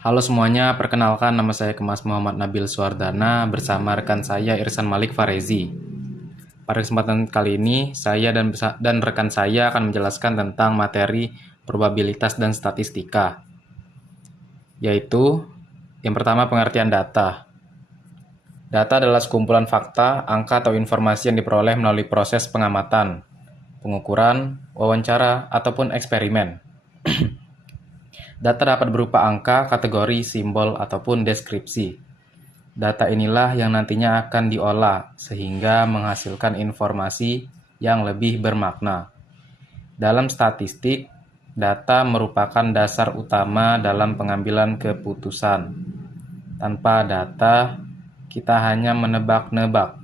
Halo semuanya, perkenalkan nama saya Kemas Muhammad Nabil Suardana bersama rekan saya Irsan Malik Farezi. Pada kesempatan kali ini, saya dan rekan saya akan menjelaskan tentang materi probabilitas dan statistika, yaitu yang pertama pengertian data. Data adalah sekumpulan fakta, angka atau informasi yang diperoleh melalui proses pengamatan, pengukuran, wawancara, ataupun eksperimen. Data dapat berupa angka, kategori, simbol, ataupun deskripsi. Data inilah yang nantinya akan diolah sehingga menghasilkan informasi yang lebih bermakna. Dalam statistik, data merupakan dasar utama dalam pengambilan keputusan. Tanpa data, kita hanya menebak-nebak.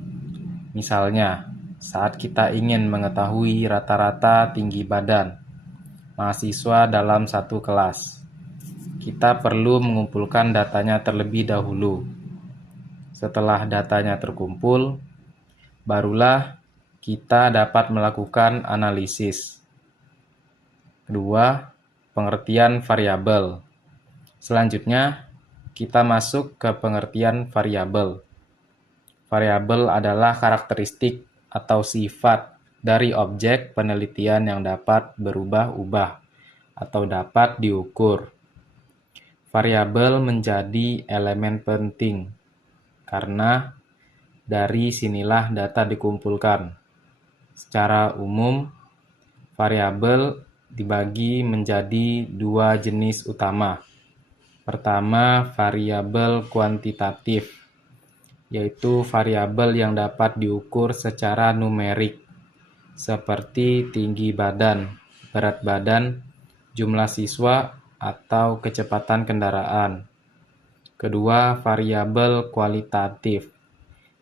Misalnya, saat kita ingin mengetahui rata-rata tinggi badan mahasiswa dalam satu kelas, kita perlu mengumpulkan datanya terlebih dahulu. Setelah datanya terkumpul, barulah kita dapat melakukan analisis. Kedua, pengertian variabel. Selanjutnya, kita masuk ke pengertian variabel. Variabel adalah karakteristik atau sifat dari objek penelitian yang dapat berubah-ubah atau dapat diukur. Variabel menjadi elemen penting karena dari sinilah data dikumpulkan. Secara umum, variabel dibagi menjadi dua jenis utama. Pertama, variabel kuantitatif, yaitu variabel yang dapat diukur secara numerik, seperti tinggi badan, berat badan, jumlah siswa, atau kecepatan kendaraan. Kedua, variabel kualitatif,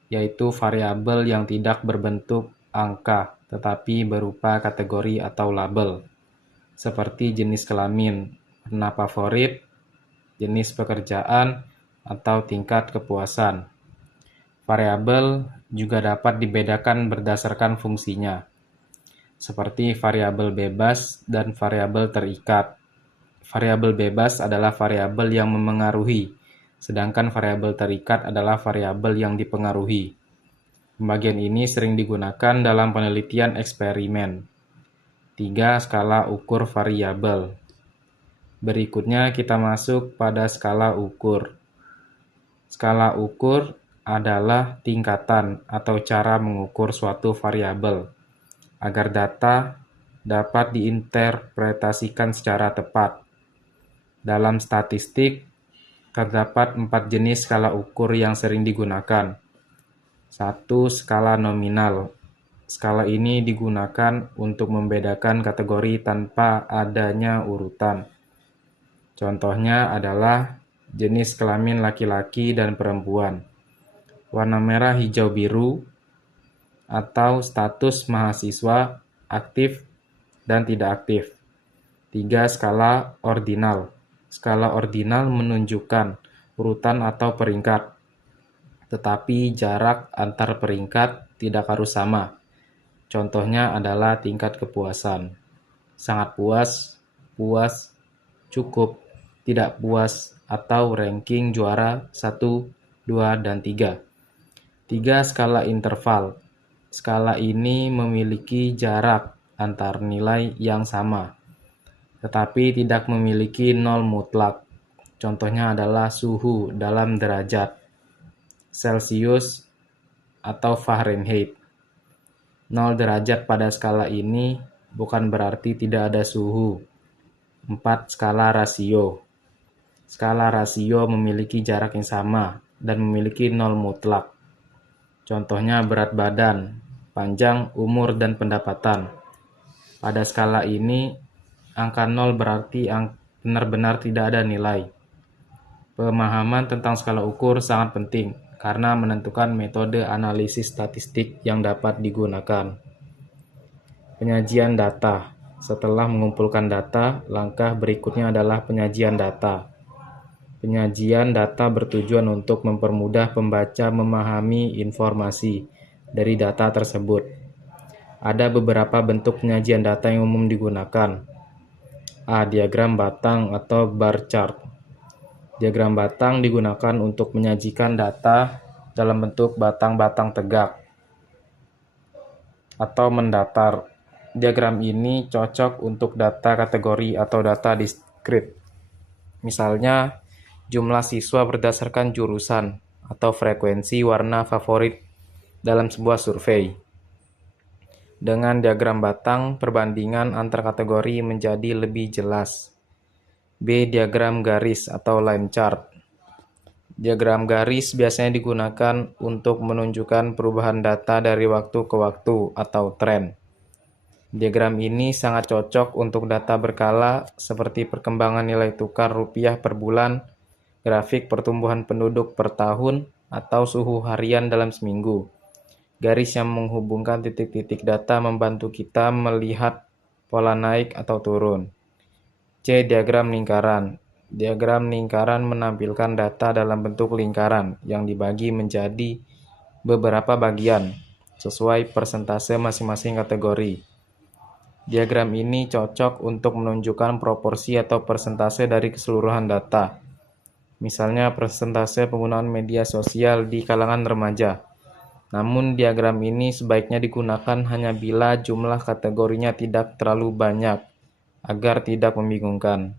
yaitu variabel yang tidak berbentuk angka, tetapi berupa kategori atau label, seperti jenis kelamin, warna favorit, jenis pekerjaan, atau tingkat kepuasan. Variabel juga dapat dibedakan berdasarkan fungsinya, seperti variabel bebas dan variabel terikat. Variabel bebas adalah variabel yang memengaruhi, sedangkan variabel terikat adalah variabel yang dipengaruhi. Pembagian ini sering digunakan dalam penelitian eksperimen. 3. Skala ukur variabel. Berikutnya kita masuk pada skala ukur. Skala ukur adalah tingkatan atau cara mengukur suatu variabel agar data dapat diinterpretasikan secara tepat. Dalam statistik, terdapat 4 jenis skala ukur yang sering digunakan. 1. Skala nominal. Skala ini digunakan untuk membedakan kategori tanpa adanya urutan. Contohnya adalah jenis kelamin laki-laki dan perempuan, warna merah, hijau, biru, atau status mahasiswa aktif dan tidak aktif. 3. Skala ordinal. Skala ordinal menunjukkan urutan atau peringkat, tetapi jarak antar peringkat tidak harus sama. Contohnya adalah tingkat kepuasan. Sangat puas, puas, cukup, tidak puas, atau ranking juara 1, 2, dan 3. 3. Skala interval. Skala ini memiliki jarak antar nilai yang sama, tetapi tidak memiliki nol mutlak. Contohnya adalah suhu dalam derajat Celcius atau Fahrenheit. 0 derajat pada skala ini bukan berarti tidak ada suhu. 4. Skala rasio. Skala rasio memiliki jarak yang sama dan memiliki nol mutlak. Contohnya berat badan, panjang, umur, dan pendapatan. Pada skala ini, angka 0 berarti benar-benar tidak ada nilai. Pemahaman tentang skala ukur sangat penting karena menentukan metode analisis statistik yang dapat digunakan. Penyajian data. Setelah mengumpulkan data, langkah berikutnya adalah penyajian data. Penyajian data bertujuan untuk mempermudah pembaca memahami informasi dari data tersebut. Ada beberapa bentuk penyajian data yang umum digunakan. A. Diagram batang atau bar chart. Diagram batang digunakan untuk menyajikan data dalam bentuk batang-batang tegak atau mendatar. Diagram ini cocok untuk data kategori atau data diskrit. Misalnya, jumlah siswa berdasarkan jurusan atau frekuensi warna favorit dalam sebuah survei. Dengan diagram batang, perbandingan antar kategori menjadi lebih jelas. B. Diagram garis atau line chart. Diagram garis biasanya digunakan untuk menunjukkan perubahan data dari waktu ke waktu atau tren. Diagram ini sangat cocok untuk data berkala seperti perkembangan nilai tukar rupiah per bulan, grafik pertumbuhan penduduk per tahun, atau suhu harian dalam seminggu. Garis yang menghubungkan titik-titik data membantu kita melihat pola naik atau turun. C. Diagram lingkaran. Diagram lingkaran menampilkan data dalam bentuk lingkaran yang dibagi menjadi beberapa bagian sesuai persentase masing-masing kategori. Diagram ini cocok untuk menunjukkan proporsi atau persentase dari keseluruhan data. Misalnya persentase penggunaan media sosial di kalangan remaja. Namun diagram ini sebaiknya digunakan hanya bila jumlah kategorinya tidak terlalu banyak, agar tidak membingungkan.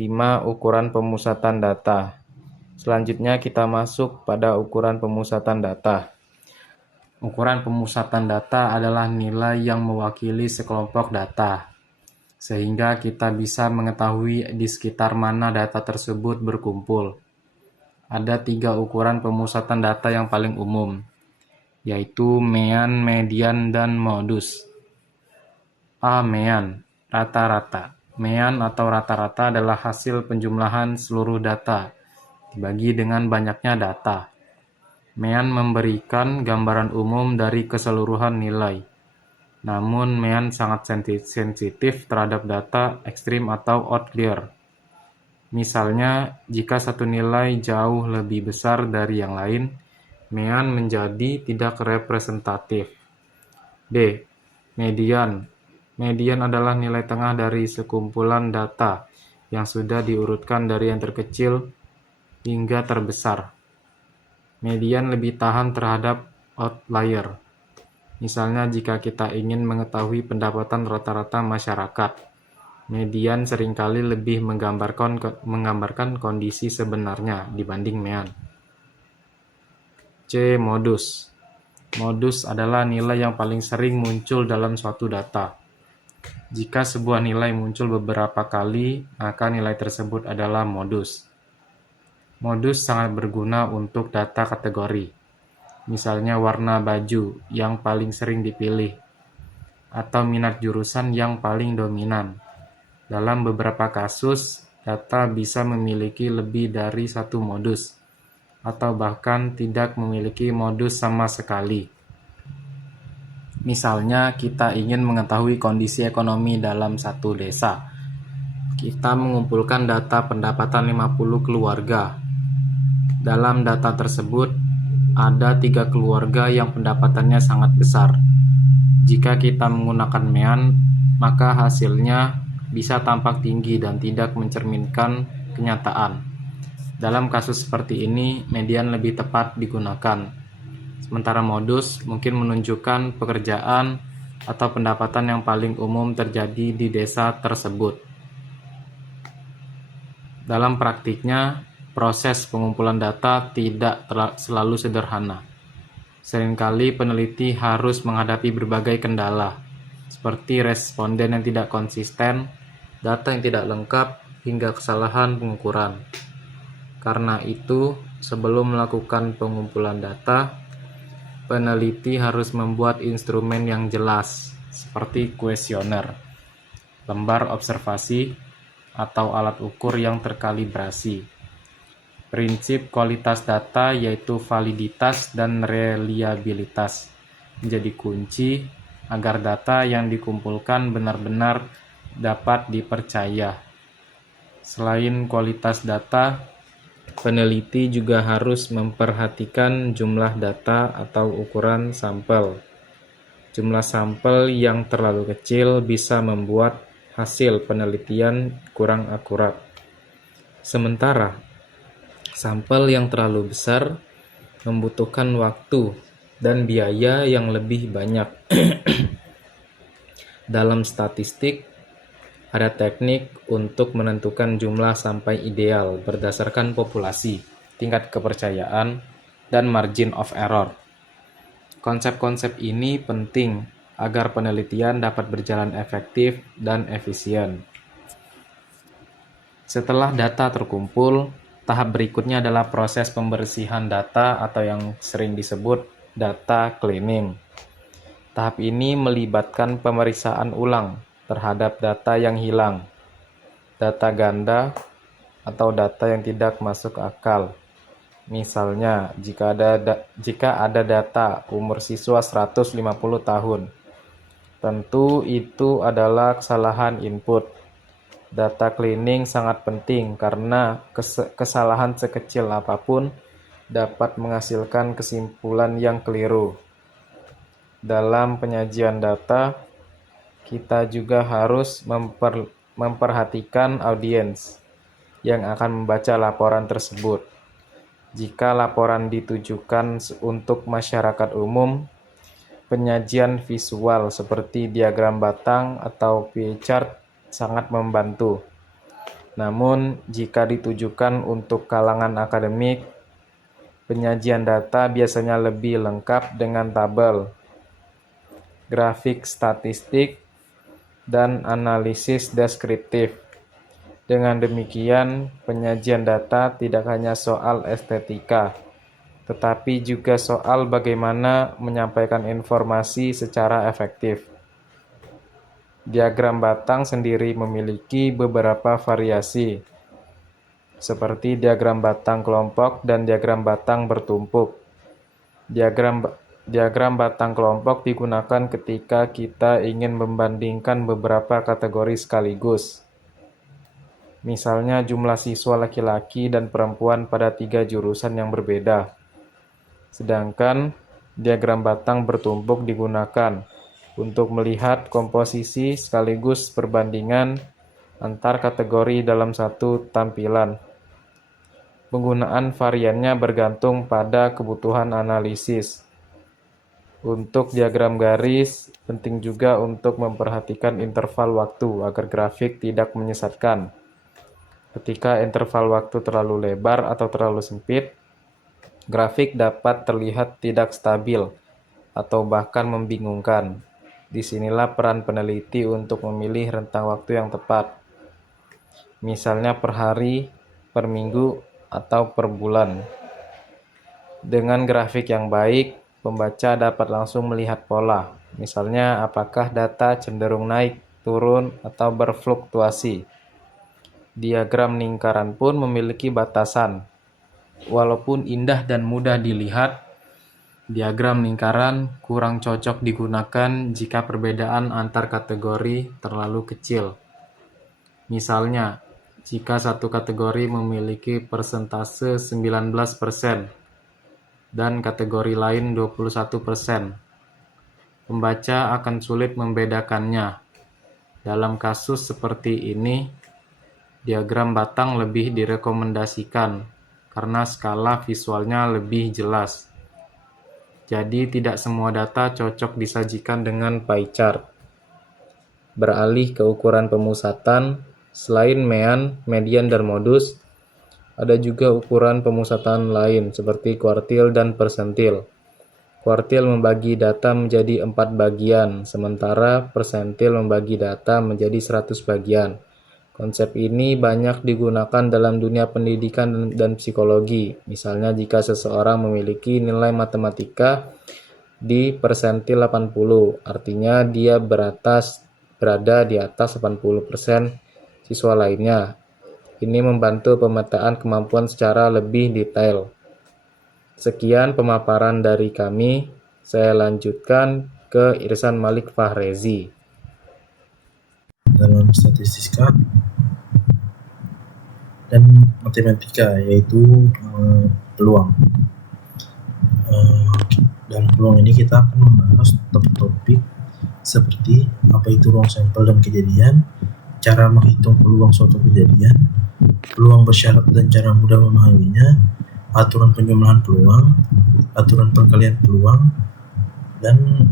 5. Ukuran pemusatan data. Selanjutnya kita masuk pada ukuran pemusatan data. Ukuran pemusatan data adalah nilai yang mewakili sekelompok data, sehingga kita bisa mengetahui di sekitar mana data tersebut berkumpul. Ada 3 ukuran pemusatan data yang paling umum, yaitu mean, median, dan modus. A. Mean, rata-rata. Mean atau rata-rata adalah hasil penjumlahan seluruh data, dibagi dengan banyaknya data. Mean memberikan gambaran umum dari keseluruhan nilai. Namun, mean sangat sensitif terhadap data ekstrim atau outlier. Misalnya, jika satu nilai jauh lebih besar dari yang lain, mean menjadi tidak representatif. D. Median. Median adalah nilai tengah dari sekumpulan data yang sudah diurutkan dari yang terkecil hingga terbesar. Median lebih tahan terhadap outlier. Misalnya jika kita ingin mengetahui pendapatan rata-rata masyarakat, median seringkali lebih menggambarkan kondisi sebenarnya dibanding mean. C. Modus. Modus adalah nilai yang paling sering muncul dalam suatu data. Jika sebuah nilai muncul beberapa kali, maka nilai tersebut adalah modus. Modus sangat berguna untuk data kategori, misalnya warna baju yang paling sering dipilih, atau minat jurusan yang paling dominan. Dalam beberapa kasus, data bisa memiliki lebih dari satu modus, atau bahkan tidak memiliki modus sama sekali. Misalnya, kita ingin mengetahui kondisi ekonomi dalam satu desa. Kita mengumpulkan data pendapatan 50 keluarga. Dalam data tersebut, ada 3 keluarga yang pendapatannya sangat besar. Jika kita menggunakan mean, maka hasilnya bisa tampak tinggi dan tidak mencerminkan kenyataan. Dalam kasus seperti ini, median lebih tepat digunakan. Sementara modus mungkin menunjukkan pekerjaan atau pendapatan yang paling umum terjadi di desa tersebut. Dalam praktiknya, proses pengumpulan data tidak selalu sederhana. Seringkali peneliti harus menghadapi berbagai kendala, seperti responden yang tidak konsisten, data yang tidak lengkap, hingga kesalahan pengukuran. Karena itu, sebelum melakukan pengumpulan data, peneliti harus membuat instrumen yang jelas, seperti kuesioner, lembar observasi, atau alat ukur yang terkalibrasi. Prinsip kualitas data yaitu validitas dan reliabilitas menjadi kunci agar data yang dikumpulkan benar-benar dapat dipercaya. Selain kualitas data, peneliti juga harus memperhatikan jumlah data atau ukuran sampel. Jumlah sampel yang terlalu kecil bisa membuat hasil penelitian kurang akurat. Sementara sampel yang terlalu besar membutuhkan waktu dan biaya yang lebih banyak. Dalam statistik, ada teknik untuk menentukan jumlah sampai ideal berdasarkan populasi, tingkat kepercayaan, dan margin of error. Konsep-konsep ini penting agar penelitian dapat berjalan efektif dan efisien. Setelah data terkumpul, tahap berikutnya adalah proses pembersihan data atau yang sering disebut data cleaning. Tahap ini melibatkan pemeriksaan ulang terhadap data yang hilang, data ganda, atau data yang tidak masuk akal. Misalnya, jika ada data umur siswa 150 tahun, tentu itu adalah kesalahan input. Data cleaning sangat penting karena kesalahan sekecil apapun dapat menghasilkan kesimpulan yang keliru. Dalam penyajian data, kita juga harus memperhatikan audiens yang akan membaca laporan tersebut. Jika laporan ditujukan untuk masyarakat umum, penyajian visual seperti diagram batang atau pie chart sangat membantu. Namun, jika ditujukan untuk kalangan akademik, penyajian data biasanya lebih lengkap dengan tabel, grafik statistik, dan analisis deskriptif. Dengan demikian, penyajian data tidak hanya soal estetika, tetapi juga soal bagaimana menyampaikan informasi secara efektif. Diagram batang sendiri memiliki beberapa variasi, seperti diagram batang kelompok dan diagram batang bertumpuk. Diagram batang kelompok digunakan ketika kita ingin membandingkan beberapa kategori sekaligus. Misalnya jumlah siswa laki-laki dan perempuan pada 3 jurusan yang berbeda. Sedangkan diagram batang bertumpuk digunakan untuk melihat komposisi sekaligus perbandingan antar kategori dalam satu tampilan. Penggunaan variannya bergantung pada kebutuhan analisis. Untuk diagram garis, penting juga untuk memperhatikan interval waktu agar grafik tidak menyesatkan. Ketika interval waktu terlalu lebar atau terlalu sempit, grafik dapat terlihat tidak stabil atau bahkan membingungkan. Disinilah peran peneliti untuk memilih rentang waktu yang tepat, misalnya per hari, per minggu, atau per bulan. Dengan grafik yang baik, pembaca dapat langsung melihat pola, misalnya apakah data cenderung naik, turun, atau berfluktuasi. Diagram lingkaran pun memiliki batasan. Walaupun indah dan mudah dilihat, diagram lingkaran kurang cocok digunakan jika perbedaan antar kategori terlalu kecil. Misalnya, jika satu kategori memiliki persentase 19% dan kategori lain 21%, pembaca akan sulit membedakannya. Dalam kasus seperti ini, diagram batang lebih direkomendasikan karena skala visualnya lebih jelas. Jadi tidak semua data cocok disajikan dengan pie chart. Beralih ke ukuran pemusatan, selain mean, median, dan modus, ada juga ukuran pemusatan lain seperti kuartil dan persentil. Kuartil membagi data menjadi 4 bagian, sementara persentil membagi data menjadi 100 bagian. Konsep ini banyak digunakan dalam dunia pendidikan dan psikologi. Misalnya jika seseorang memiliki nilai matematika di persentil 80, artinya dia berada di atas 80% siswa lainnya. Ini membantu pemetaan kemampuan secara lebih detail. Sekian pemaparan dari kami. Saya lanjutkan ke Irsan Malik Fahrezi. Dalam statistika dan matematika, yaitu peluang. Dalam peluang ini kita akan membahas topik-topik seperti apa itu ruang sampel dan kejadian, cara menghitung peluang suatu kejadian, peluang bersyarat dan cara mudah memahaminya, aturan penjumlahan peluang, aturan perkalian peluang, dan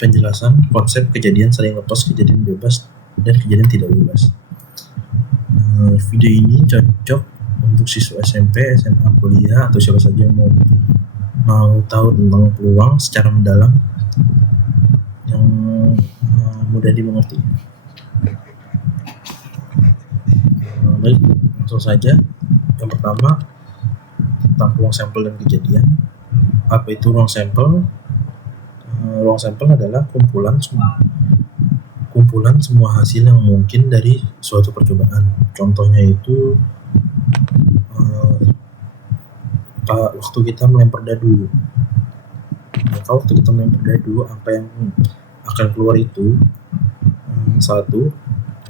penjelasan konsep kejadian saling lepas, kejadian bebas, dan kejadian tidak bebas. Video ini cocok untuk siswa SMP, SMA, kuliah, atau siapa saja yang mau tahu tentang peluang secara mendalam yang mudah dimengerti. Baik, langsung saja. Yang pertama, tentang ruang sampel dan kejadian. Apa itu ruang sampel? Ruang sampel adalah kumpulan semua hasil yang mungkin dari suatu percobaan. Contohnya itu waktu kita melempar dadu. Maka waktu kita melempar dadu, apa yang akan keluar itu 1, 2,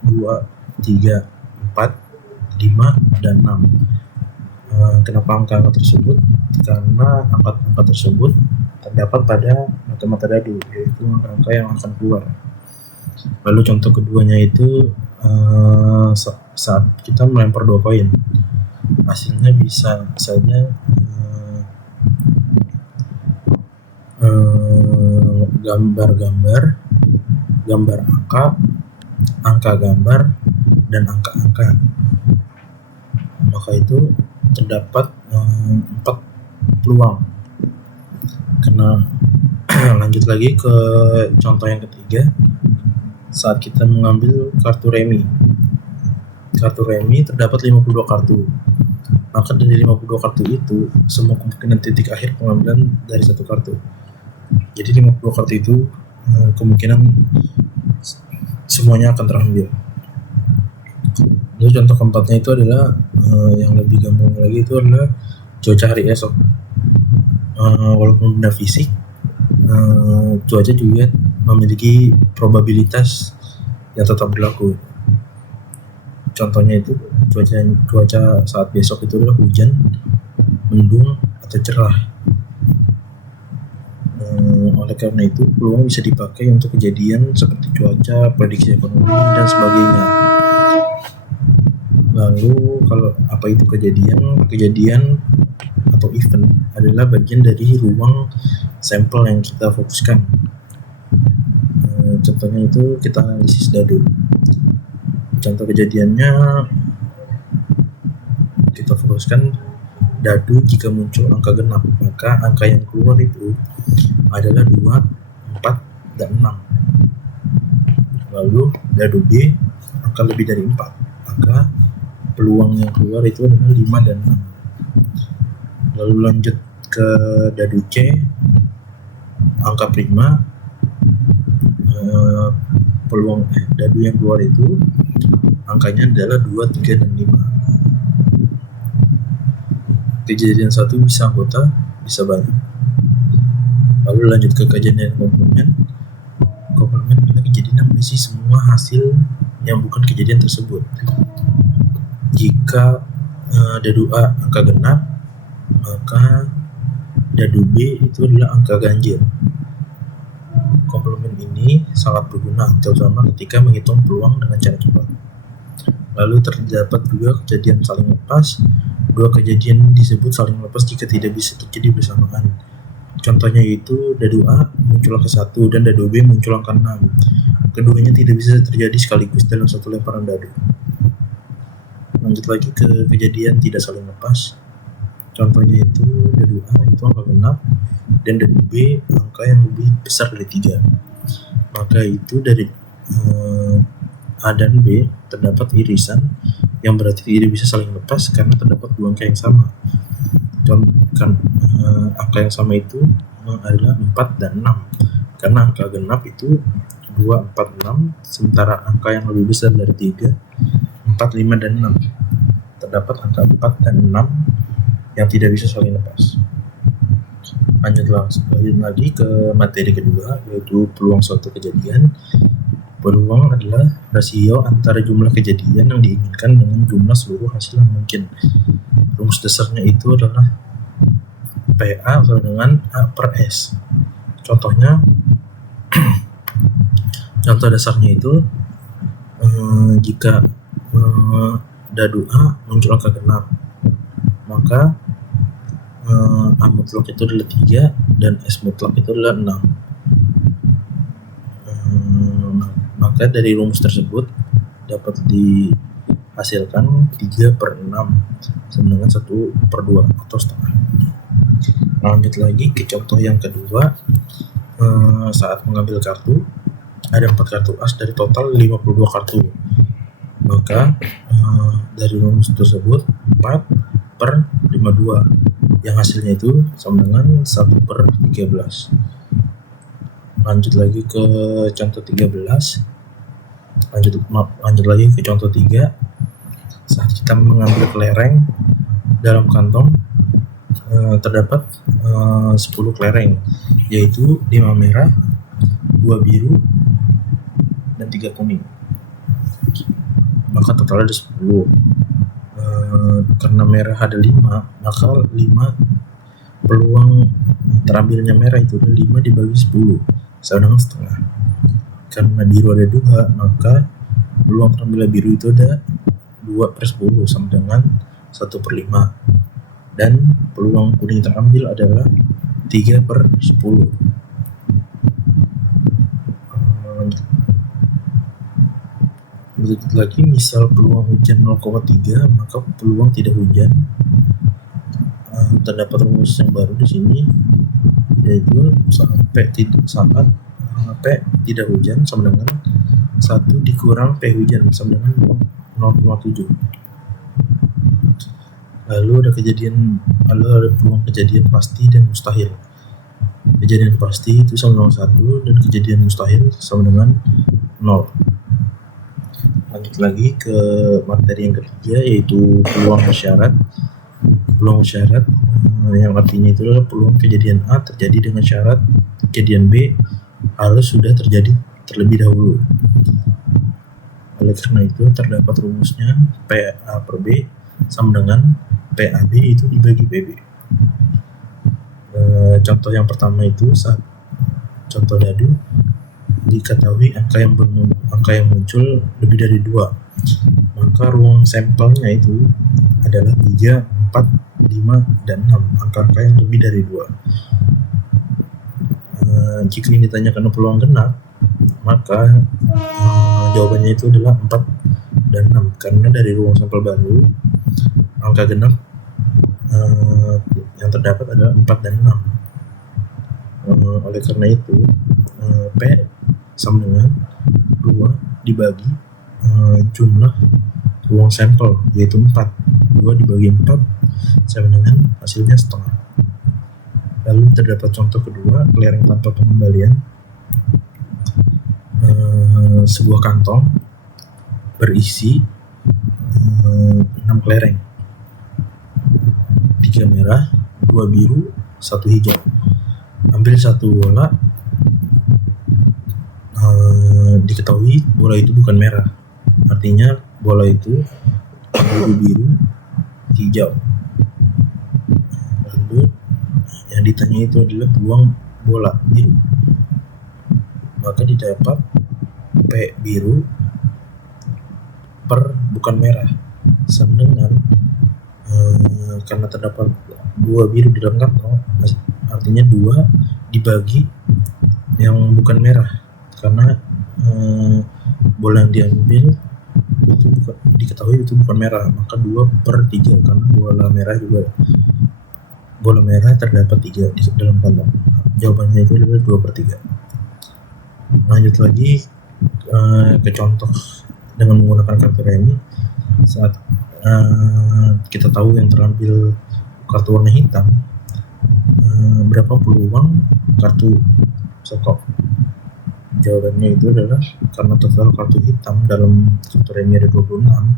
3, 4, 5, dan 6. Kenapa angka-angka tersebut? Karena angka-angka tersebut terdapat pada mata-mata dadu, yaitu angka-angka yang akan keluar. Lalu contoh keduanya itu saat kita melempar 2 koin, hasilnya bisa saja gambar angka gambar, dan angka-angka. Maka itu terdapat 4 peluang. Karena lanjut lagi ke contoh yang ketiga, saat kita mengambil kartu remi terdapat 52 kartu. Maka dari 52 kartu itu, semua kemungkinan titik akhir pengambilan dari satu kartu. Jadi 52 kartu itu kemungkinan semuanya akan terambil. Lalu contoh keempatnya itu adalah yang lebih gampang lagi, itu adalah cuaca hari esok. Walaupun benda fisik, cuaca juga memiliki probabilitas yang tetap berlaku. Contohnya itu cuaca saat besok itu adalah hujan, mendung, atau cerah. Oleh karena itu, peluang bisa dipakai untuk kejadian seperti cuaca, prediksi ekonomi, dan sebagainya. Lalu kalau apa itu kejadian atau event adalah bagian dari ruang sampel yang kita fokuskan. Contohnya itu kita analisis dadu. Contoh kejadiannya kita fokuskan dadu jika muncul angka genap, maka angka yang keluar itu adalah 2, 4, dan 6. Lalu dadu B angka lebih dari 4, maka peluang yang keluar itu adalah 5 dan 6. Lalu lanjut ke dadu C angka prima, peluang dadu yang keluar itu angkanya adalah 2, 3, dan 5. Kejadian satu bisa anggota, bisa banyak. Lalu lanjut ke kejadian komplement bila kejadian yang berisi semua hasil yang bukan kejadian tersebut. Jika dadu A angka genap, maka dadu B itu adalah angka ganjil. Komplement ini sangat berguna, terutama ketika menghitung peluang dengan cara cepat. Lalu terdapat juga kejadian saling lepas. 2 kejadian disebut saling lepas jika tidak bisa terjadi bersamaan. Contohnya itu dadu A muncul angka 1 dan dadu B muncul angka 6. Keduanya tidak bisa terjadi sekaligus dalam satu lemparan dadu. Lanjut lagi ke kejadian tidak saling lepas. Contohnya itu dadu A itu angka genap dan dadu B angka yang lebih besar dari 3. Maka itu dari A dan B terdapat irisan yang berarti tidak bisa saling lepas karena terdapat 2 angka yang sama. Angka yang sama itu adalah 4 dan 6. Karena angka genap itu 2, 4, 6, sementara angka yang lebih besar dari 3, 4, 5, dan 6. Terdapat angka 4 dan 6 yang tidak bisa saling lepas. Lanjut lagi ke materi kedua, yaitu peluang suatu kejadian. Peluang adalah rasio antara jumlah kejadian yang diinginkan dengan jumlah seluruh hasil yang mungkin. Rumus dasarnya itu adalah PA sama dengan A per S. Contohnya, contoh dasarnya itu jika dadu A muncul angka genap, maka A mutlak itu adalah 3 dan S mutlak itu adalah 6. Maka dari rumus tersebut dapat dihasilkan 3/6 sama dengan 1/2 atau setengah. Lanjut lagi ke contoh yang kedua. Saat mengambil kartu, ada 4 kartu as dari total 52 kartu. Maka dari rumus tersebut 4/52 yang hasilnya itu sama dengan 1/13. Lanjut lagi ke contoh 13. Lanjut lagi ke contoh 3. Saat kita mengambil kelereng, dalam kantong terdapat 10 kelereng, yaitu 5 merah, 2 biru, dan 3 kuning. Maka total ada 10. Karena merah ada 5, maka 5 peluang terambilnya merah itu adalah 5 dibagi 10 sama dengan setengah. Karena biru ada 2, maka peluang terambilnya biru itu ada 2/10 sama dengan 1/5. Dan peluang kuning terambil adalah 3/10. Berikut lagi, misal peluang hujan 0,3, maka peluang tidak hujan. Terdapat rumus yang baru di sini, yaitu saat P tidak hujan sama dengan 1 dikurang P hujan sama dengan 0,7. Lalu ada peluang kejadian pasti dan mustahil. Kejadian pasti itu sama dengan 1 dan kejadian mustahil sama dengan 0. Lanjut lagi ke materi yang ketiga, yaitu peluang bersyarat. Peluang bersyarat yang artinya itu adalah peluang kejadian A terjadi dengan syarat kejadian B harus sudah terjadi terlebih dahulu. Oleh karena itu terdapat rumusnya PA/B sama dengan PAB itu dibagi PB. Contoh yang pertama itu saat contoh dadu diketahui angka yang muncul lebih dari 2, maka ruang sampelnya itu adalah 3, 4, 5, dan 6, angka-angka yang lebih dari 2. Jika ini ditanyakan peluang genap, maka jawabannya itu adalah 4 dan 6, karena dari ruang sampel baru angka genap yang terdapat adalah 4 dan 6. Oleh karena itu P sama dengan 2 dibagi jumlah ruang sampel, yaitu 4. 2 dibagi 4 sama dengan hasilnya setengah. Lalu terdapat contoh kedua, kelereng tanpa pengembalian. Sebuah kantong berisi 6 kelereng, 3 merah, 2 biru, 1 hijau. Ambil 1 bola, diketahui bola itu bukan merah, artinya bola itu biru, hijau. Lalu yang ditanya itu adalah peluang bola biru, maka didapat P biru per bukan merah sama dengan karena terdapat 2 biru di dalam kantong, artinya 2 dibagi yang bukan merah, karena bola yang diambil itu diketahui itu bukan merah, maka 2/3 karena bola merah terdapat 3 di dalam kantong. Jawabannya itu adalah 2/3. Lanjut lagi ke contoh dengan menggunakan kartu remi. Saat kita tahu yang terambil kartu warna hitam, berapa peluang kartu sekop? Jawabannya itu adalah karena total kartu hitam dalam kartu remi ada 26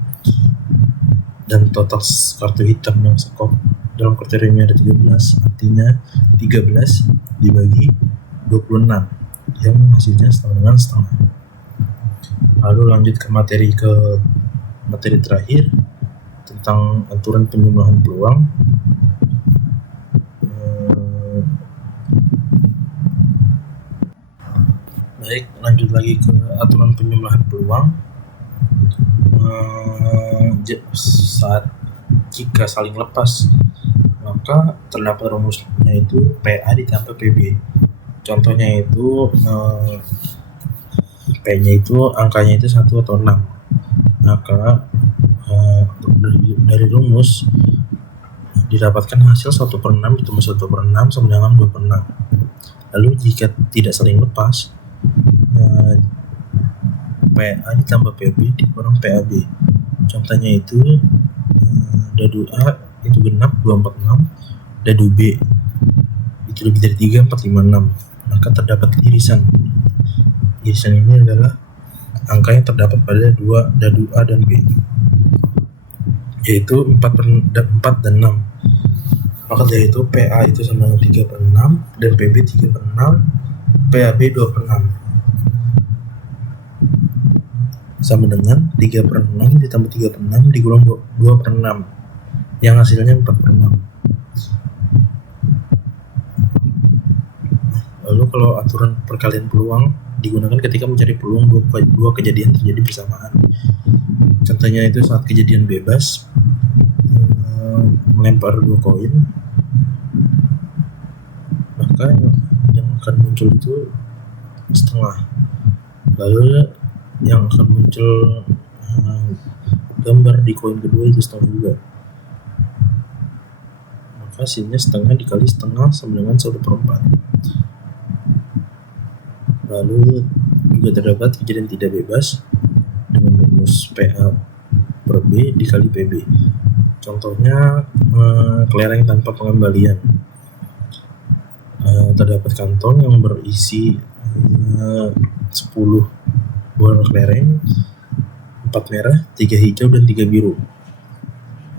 dan total kartu hitam yang sekop dalam kartu remi ada 13, artinya 13 dibagi 26 yang hasilnya sama dengan setengah. Lalu lanjut ke materi terakhir tentang aturan penjumlahan peluang. Baik, lanjut lagi ke aturan penjumlahan peluang. saat jika saling lepas, maka terdapat rumusnya itu PA ditambah PB. Contohnya itu P-nya itu angkanya itu 1 atau 6. Maka dari rumus didapatkan hasil 1/6 ditambah 1/6 sama dengan 2/6. Lalu jika tidak saling lepas, PA ditambah PB dikurang PAB. Contohnya itu dadu A itu genap 246, dadu B itu lebih dari 3 456. Maka terdapat irisan. Irisan ini adalah angka yang terdapat pada dua dadu A dan B, yaitu 4 dan 6. Maka dari itu PA itu sama dengan 3/6 dan PB 3/6, PAB 2/6 sama dengan 3/6 ditambah 3/6 dikurang 2/6 yang hasilnya 4/6. Lalu kalau aturan perkalian peluang digunakan ketika mencari peluang dua kejadian terjadi bersamaan. Contohnya itu saat kejadian bebas, melempar 2 koin, maka yang akan muncul itu setengah. Lalu yang akan muncul gambar di koin kedua itu setengah juga. Maka hasilnya setengah dikali setengah sama dengan 1/4. Lalu juga terdapat kejadian tidak bebas dengan rumus PA per B dikali PB. Contohnya kelereng tanpa pengembalian. Terdapat kantong yang berisi 10 bola kelereng, 4 merah, 3 hijau, dan 3 biru.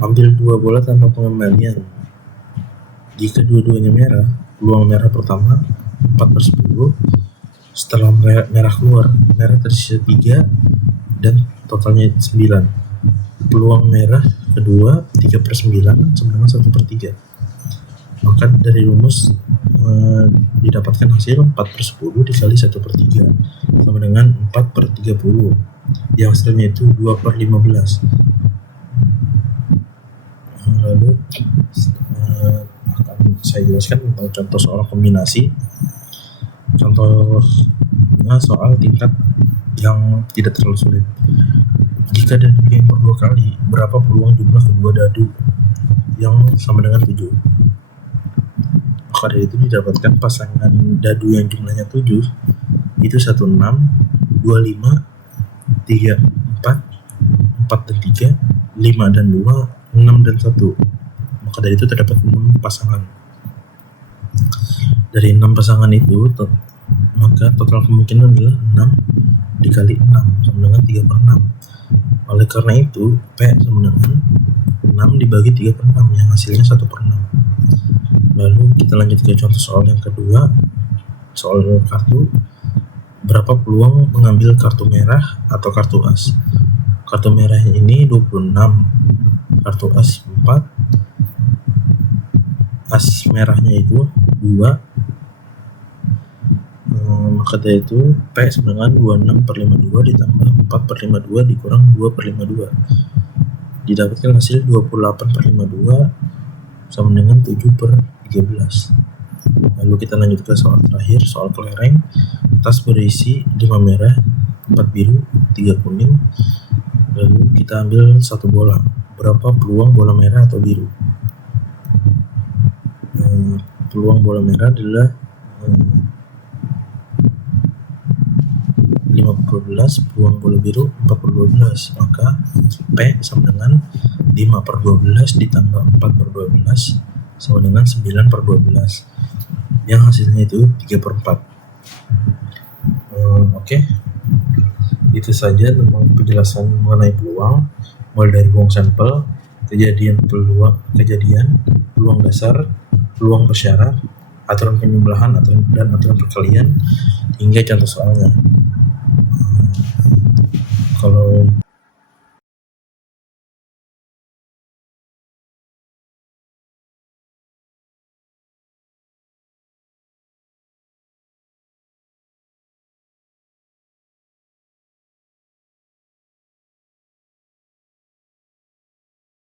Ambil 2 bola tanpa pengembalian. Jika dua-duanya merah, peluang merah pertama 4/10. Setelah merah keluar, merah tersisa 3 dan totalnya 9. Peluang merah kedua 3/9 sama dengan 1/3. Maka dari rumus didapatkan hasil 4/10 dikali 1/3 sama dengan 4/30, yang hasilnya itu 2/15. Lalu akan saya jelaskan tentang contoh soal kombinasi. Contohnya soal tingkat yang tidak terlalu sulit. Jika dadu dilempar 2 kali, berapa peluang jumlah kedua dadu yang sama dengan 7? Maka dari itu didapatkan pasangan dadu yang jumlahnya 7 itu 16, 25, 34, 4 dan 3, 5 dan 2, 6 dan 1. Maka dari itu terdapat 6 pasangan. Dari 6 pasangan itu, maka total kemungkinan adalah 6 dikali 6 sama dengan 3/6. Oleh karena itu, P sama dengan 6 dibagi 3/6 yang hasilnya 1/6. Lalu kita lanjut ke contoh soal yang kedua, soal kartu. Berapa peluang mengambil kartu merah atau kartu as? Kartu merahnya ini 26, kartu as 4, as merahnya itu 2. Maka dari itu P sama dengan 26/52 ditambah 4/52 dikurang 2/52. Didapatkan hasil 28/52 sama dengan 7/13. Lalu kita lanjut ke soal terakhir, soal kelereng. Tas berisi 5 merah, 4 biru, 3 kuning. Lalu kita ambil 1 bola. Berapa peluang bola merah atau biru? Peluang bola merah adalah 5/12, peluang bola biru 4/12. Maka P sama dengan 5/12 ditambah 4/12 sama dengan 9/12, yang hasilnya itu 3/4. Oke. Itu saja tentang penjelasan mengenai peluang, mulai dari peluang sampel, kejadian, peluang dasar, peluang bersyarat, aturan penjumlahan, dan aturan perkalian, hingga contoh soalnya. Kalau